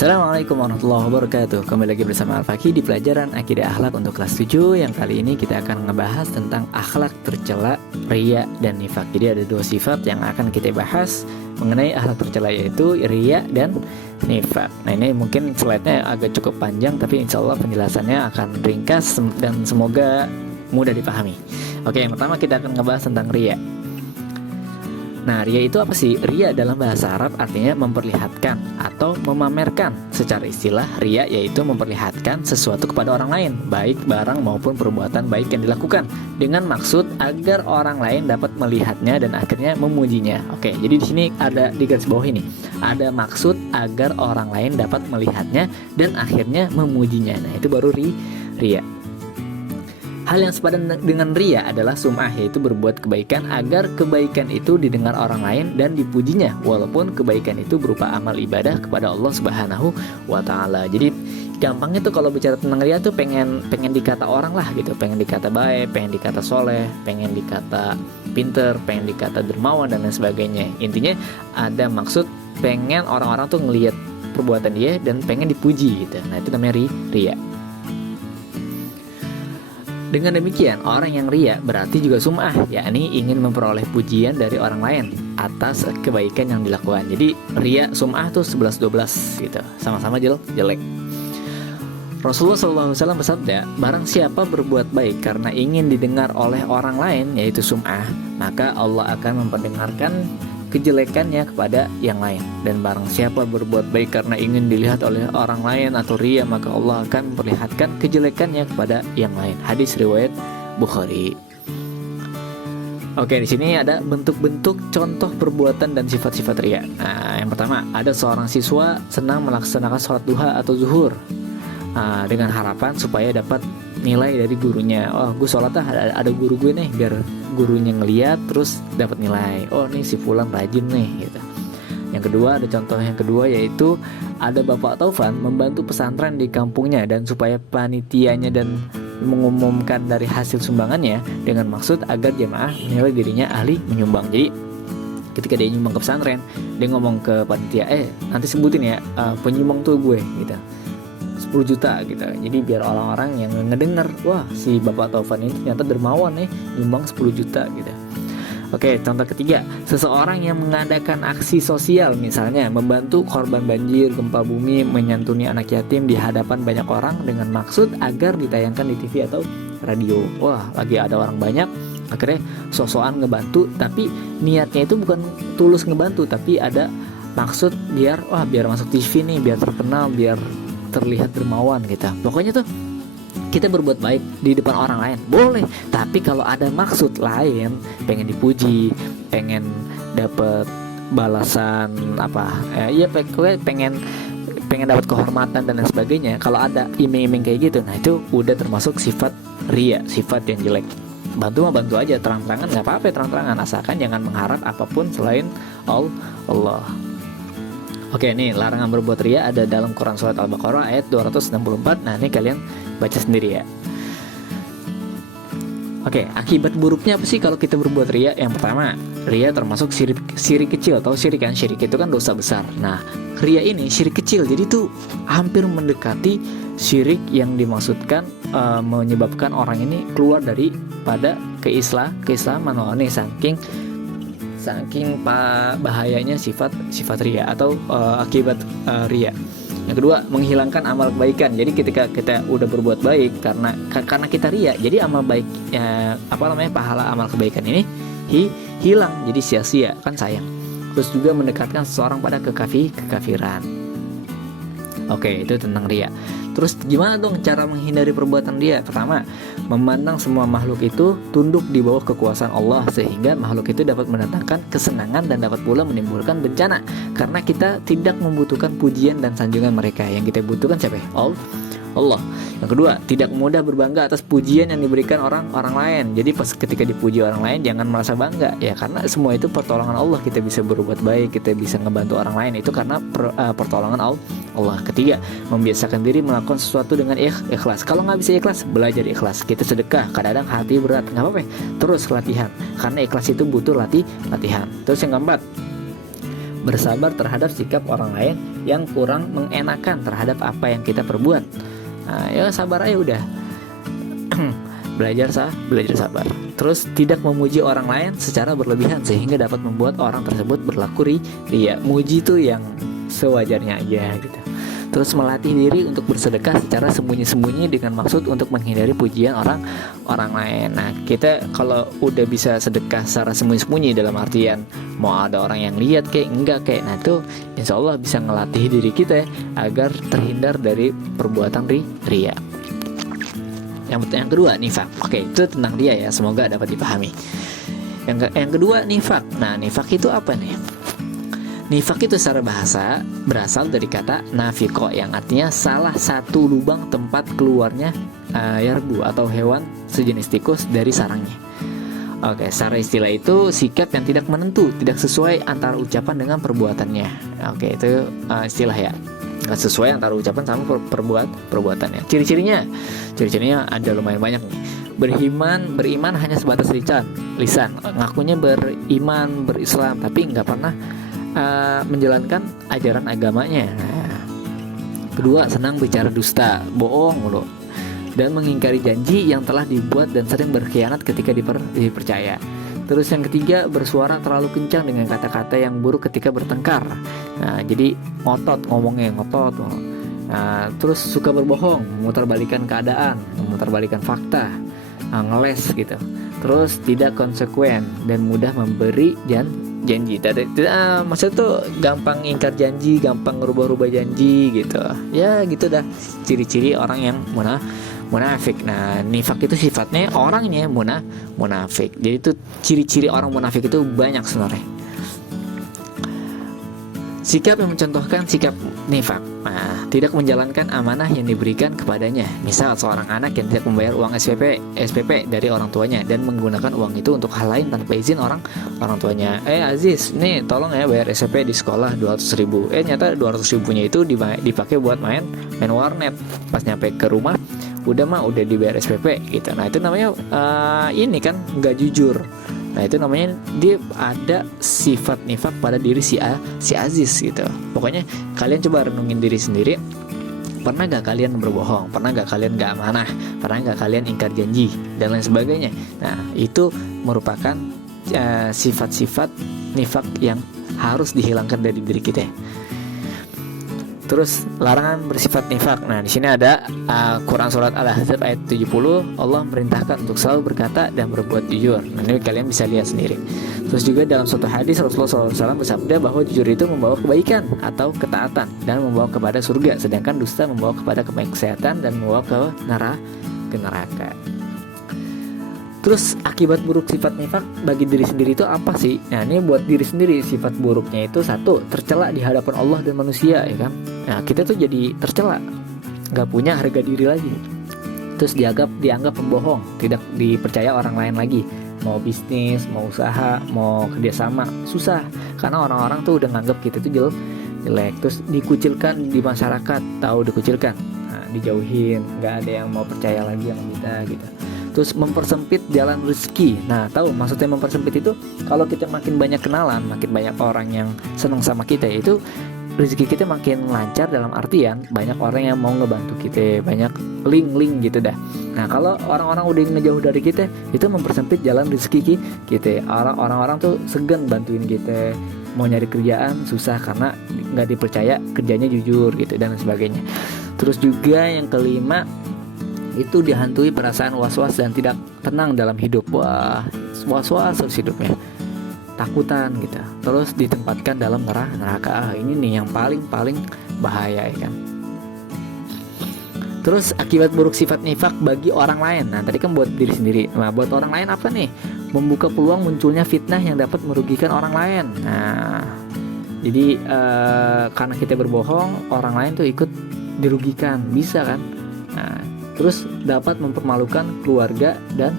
Assalamualaikum warahmatullahi wabarakatuh. Kembali lagi bersama Al-Fakih di pelajaran Akidah Akhlak untuk kelas 7. Yang kali ini kita akan ngebahas tentang akhlak tercela, riya dan nifak. Jadi ada dua sifat yang akan kita bahas mengenai akhlak tercela, yaitu riya dan nifak. Nah, ini mungkin slide-nya agak cukup panjang, tapi insya Allah penjelasannya akan ringkas dan semoga mudah dipahami. Oke, yang pertama kita akan ngebahas tentang riya. Nah, riya itu apa sih? Riya dalam bahasa Arab artinya memperlihatkan atau memamerkan. Secara istilah, riya yaitu memperlihatkan sesuatu kepada orang lain, baik barang maupun perbuatan baik yang dilakukan, dengan maksud agar orang lain dapat melihatnya dan akhirnya memujinya. Oke, jadi di sini ada di garis bawah ini, ada maksud agar orang lain dapat melihatnya dan akhirnya memujinya. Nah, itu baru riya. Hal yang sepadan dengan riya adalah sum'ah, yaitu berbuat kebaikan agar kebaikan itu didengar orang lain dan dipujinya, walaupun kebaikan itu berupa amal ibadah kepada Allah Subhanahu wa Ta'ala. Jadi gampangnya tuh kalau bicara tentang riya tuh pengen dikata orang lah gitu, pengen dikata baik, pengen dikata soleh, pengen dikata pinter, pengen dikata dermawan dan lain sebagainya. Intinya ada maksud pengen orang-orang tuh ngelihat perbuatan dia dan pengen dipuji gitu. Nah, itu namanya riya. Dengan demikian, orang yang riya berarti juga sum'ah, yakni ingin memperoleh pujian dari orang lain atas kebaikan yang dilakukan. Jadi riya sum'ah tuh 11-12 gitu, sama-sama jelek. Rasulullah SAW bersabda, barang siapa berbuat baik karena ingin didengar oleh orang lain, yaitu sum'ah, maka Allah akan memperdengarkan kejelekannya kepada yang lain. Dan barang siapa berbuat baik karena ingin dilihat oleh orang lain atau riya, maka Allah akan memperlihatkan kejelekannya kepada yang lain. Hadis riwayat Bukhari. Oke, di sini ada bentuk-bentuk contoh perbuatan dan sifat-sifat riya. Nah, yang pertama, ada seorang siswa senang melaksanakan sholat duha atau zuhur dengan harapan supaya dapat nilai dari gurunya. Oh, gue sholat ada guru gue nih, biar gurunya ngeliat terus dapat nilai. Oh, nih si fulan rajin nih gitu. Yang kedua, ada contoh yang kedua, yaitu ada Bapak Taufan membantu pesantren di kampungnya dan supaya panitianya dan mengumumkan dari hasil sumbangannya dengan maksud agar jemaah menilai dirinya ahli menyumbang. Jadi ketika dia nyumbang ke pesantren, dia ngomong ke panitia, nanti sebutin ya penyumbang tuh gue gitu, 10 juta gitu. Jadi biar orang-orang yang ngedenger, wah si Bapak Taufan ini ternyata dermawan nih, nyumbang 10 juta gitu. Oke, contoh ketiga, seseorang yang mengadakan aksi sosial, misalnya membantu korban banjir, gempa bumi, menyantuni anak yatim di hadapan banyak orang dengan maksud agar ditayangkan di TV atau radio. Wah, lagi ada orang banyak, akhirnya sosokan ngebantu, tapi niatnya itu bukan tulus ngebantu, tapi ada maksud biar masuk TV nih, biar terkenal, biar terlihat dermawan gitu. Pokoknya tuh kita berbuat baik di depan orang lain boleh, tapi kalau ada maksud lain, pengen dipuji, pengen dapat balasan pengen dapat kehormatan dan lain sebagainya, kalau ada iming-iming kayak gitu, nah itu udah termasuk sifat riya, sifat yang jelek. Bantu aja, terang-terangan nggak apa-apa, terang-terangan, asalkan jangan mengharap apapun selain Allah. Oke, nih larangan berbuat riya ada dalam Quran surat Al-Baqarah ayat 264. Nah, ini kalian baca sendiri ya. Oke, akibat buruknya apa sih kalau kita berbuat riya? Yang pertama, riya termasuk syirik kecil. Tahu syirik kan? Syirik itu kan dosa besar. Nah, riya ini syirik kecil. Jadi tuh hampir mendekati syirik yang dimaksudkan menyebabkan orang ini keluar daripada keislaman. Oh, nih saking bahayanya sifat riya atau akibat riya. Yang kedua, menghilangkan amal kebaikan. Jadi ketika kita udah berbuat baik karena kita riya, jadi amal baik pahala amal kebaikan ini hilang, jadi sia-sia, kan sayang. Terus juga mendekatkan seseorang pada kekafiran. Oke, itu tentang riya. Terus gimana dong cara menghindari perbuatan riya? Pertama, memandang semua makhluk itu tunduk di bawah kekuasaan Allah, sehingga makhluk itu dapat mendatangkan kesenangan dan dapat pula menimbulkan bencana. Karena kita tidak membutuhkan pujian dan sanjungan mereka. Yang kita butuhkan siapa? Allah. Yang kedua, tidak mudah berbangga atas pujian yang diberikan orang lain. Jadi pas ketika dipuji orang lain, jangan merasa bangga ya, karena semua itu pertolongan Allah. Kita bisa berbuat baik, kita bisa ngebantu orang lain, itu karena pertolongan Allah. Ketiga, membiasakan diri melakukan sesuatu dengan ikhlas. Kalau nggak bisa ikhlas, belajar ikhlas. Kita sedekah, kadang-kadang hati berat, nggak apa-apa, terus latihan, karena ikhlas itu butuh latihan. Terus yang keempat, bersabar terhadap sikap orang lain yang kurang mengenakan terhadap apa yang kita perbuat. Nah, ya sabar aja udah. belajar sabar. Terus tidak memuji orang lain secara berlebihan sehingga dapat membuat orang tersebut berlaku ria. Muji itu yang sewajarnya aja gitu. Terus melatih diri untuk bersedekah secara sembunyi-sembunyi dengan maksud untuk menghindari pujian orang lain. Nah, kita kalau udah bisa sedekah secara sembunyi-sembunyi dalam artian mau ada orang yang lihat kayak enggak kayak, nah itu insya Allah bisa ngelatih diri kita agar terhindar dari perbuatan ria. Yang kedua, nifak. Oke, itu tentang dia ya, semoga dapat dipahami. Yang kedua, nifak. Nah, nifak itu apa nih? Nifak itu secara bahasa berasal dari kata nafiko yang artinya salah satu lubang tempat keluarnya yarbu atau hewan sejenis tikus dari sarangnya. Oke, secara istilah itu sikap yang tidak menentu, tidak sesuai antara ucapan dengan perbuatannya. Oke, itu istilah ya. Nggak sesuai antara ucapan sama perbuatannya. Ciri-cirinya ada lumayan banyak nih. Beriman hanya sebatas lisan. Ngakunya beriman, berislam, tapi nggak pernah menjalankan ajaran agamanya. Kedua, senang bicara dusta, bohong mulu, dan mengingkari janji yang telah dibuat dan sering berkhianat ketika dipercaya. Terus yang ketiga, bersuara terlalu kencang dengan kata-kata yang buruk ketika bertengkar. Nah, jadi ngomongnya ngotot. Terus suka berbohong, memutarbalikkan keadaan, memutarbalikkan fakta, ngeles gitu. Terus tidak konsekuen dan mudah memberi janji. Maksudnya tuh gampang ingkar janji, gampang ngerubah-rubah janji gitu. Ya gitu dah ciri-ciri orang yang munafik. Nah, nifak itu sifatnya orangnya munafik. Jadi itu ciri-ciri orang munafik itu banyak sebenarnya. Sikap yang mencontohkan sikap nifak. Nah, tidak menjalankan amanah yang diberikan kepadanya. Misal seorang anak yang tidak membayar uang SPP dari orang tuanya dan menggunakan uang itu untuk hal lain tanpa izin orang tuanya. Aziz, nih tolong ya bayar SPP di sekolah 200.000. Nyata 200.000-nya itu dipakai buat main warnet. Pas nyampe ke rumah udah dibayar SPP gitu. Nah, itu namanya ini kan nggak jujur. Nah, itu namanya dia ada sifat nifak pada diri si Aziz gitu. Pokoknya kalian coba renungin diri sendiri. Pernah gak kalian berbohong? Pernah gak kalian gak amanah? Pernah gak kalian ingkar janji? Dan lain sebagainya. Nah, itu merupakan sifat-sifat nifak yang harus dihilangkan dari diri kita. Terus larangan bersifat nifak. Nah, di sini ada Quran surat Al-Ahzab ayat 70, Allah merintahkan untuk selalu berkata dan berbuat jujur. Nah, ini kalian bisa lihat sendiri. Terus juga dalam suatu hadis Rasulullah SAW bersabda bahwa jujur itu membawa kebaikan atau ketaatan dan membawa kepada surga, sedangkan dusta membawa kepada kemaksiatan dan membawa ke neraka. Terus akibat buruk sifat nifak bagi diri sendiri itu apa sih? Nah, ini buat diri sendiri sifat buruknya itu satu, tercela di hadapan Allah dan manusia, ya kan? Nah, kita tuh jadi tercela, nggak punya harga diri lagi. Terus dianggap pembohong, tidak dipercaya orang lain lagi. Mau bisnis, mau usaha, mau kerjasama, susah. Karena orang-orang tuh udah nganggap kita tuh jelek. Terus dikucilkan di masyarakat, tahu dikucilkan, nah, dijauhin, nggak ada yang mau percaya lagi sama kita gitu. Terus mempersempit jalan rezeki. Nah, tahu maksudnya mempersempit itu kalau kita makin banyak kenalan, makin banyak orang yang senang sama kita, itu rezeki kita makin lancar dalam artian banyak orang yang mau ngebantu kita, banyak link gitu dah. Nah, kalau orang-orang udah ngejauh dari kita, itu mempersempit jalan rezeki kita. Orang-orang tuh segan bantuin kita, mau nyari kerjaan susah karena nggak dipercaya kerjanya jujur gitu dan sebagainya. Terus juga yang kelima, itu dihantui perasaan was-was dan tidak tenang dalam hidup. Wah, was-was terus hidupnya, takutan gitu. Terus ditempatkan dalam neraka. Ini nih yang paling bahaya, ya kan. Terus akibat buruk sifat nifak bagi orang lain. Nah, tadi kan buat diri sendiri. Nah, buat orang lain apa nih? Membuka peluang munculnya fitnah yang dapat merugikan orang lain. Nah, jadi karena kita berbohong, orang lain tuh ikut dirugikan, bisa kan? Nah, terus dapat mempermalukan keluarga dan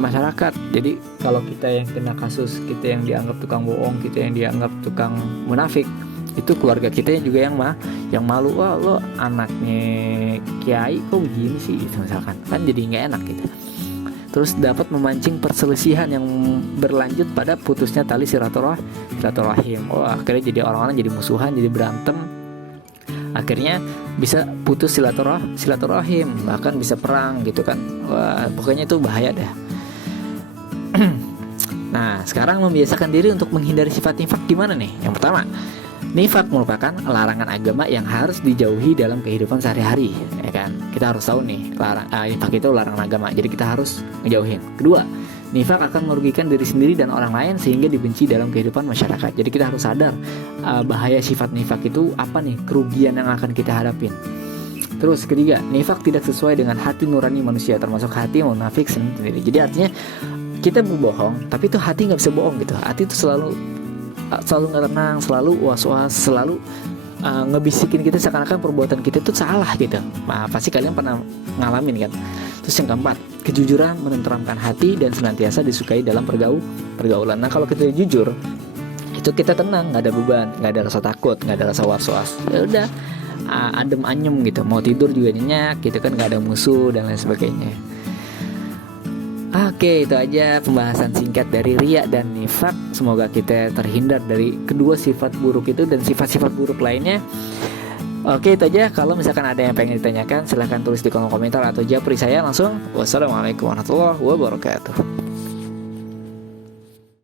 masyarakat. Jadi kalau kita yang kena kasus, kita yang dianggap tukang bohong, kita yang dianggap tukang munafik, itu keluarga kita juga yang malu. Wah, lo anaknya kiai kok begini sih gitu, misalkan, kan jadi nggak enak gitu. terus dapat memancing perselisihan yang berlanjut pada putusnya tali silaturahim. Akhirnya jadi orang-orang jadi musuhan, jadi berantem, akhirnya bisa putus silaturahim, bahkan bisa perang gitu kan. Pokoknya itu bahaya dah. Nah, sekarang membiasakan diri untuk menghindari sifat nifak gimana nih? Yang pertama, nifak merupakan larangan agama yang harus dijauhi dalam kehidupan sehari-hari, ya kan? Kita harus tahu nih, nifak itu larangan agama, jadi kita harus ngejauhin. Kedua, nifak akan merugikan diri sendiri dan orang lain sehingga dibenci dalam kehidupan masyarakat. Jadi kita harus sadar bahaya sifat nifak itu apa nih, kerugian yang akan kita hadapin. Terus ketiga, nifak tidak sesuai dengan hati nurani manusia, termasuk hati munafik sendiri. Jadi artinya kita berbohong, tapi itu hati nggak bisa bohong gitu. Hati itu selalu nggak tenang, selalu was-was, selalu ngebisikin kita seakan-akan perbuatan kita itu salah gitu. Pasti kalian pernah ngalamin kan. Terus yang keempat, kejujuran menenteramkan hati dan senantiasa disukai dalam pergaulan. Nah, kalau kita jujur, itu kita tenang, nggak ada beban, nggak ada rasa takut, nggak ada rasa was-was. Ya udah, adem anyem gitu. Mau tidur juga nyenyak gitu kan, nggak ada musuh dan lain sebagainya. Oke, itu aja pembahasan singkat dari riya dan nifak. Semoga kita terhindar dari kedua sifat buruk itu dan sifat-sifat buruk lainnya. Oke, itu aja. Kalau misalkan ada yang pengen ditanyakan, silahkan tulis di kolom komentar atau japri saya langsung. Wassalamualaikum warahmatullahi wabarakatuh.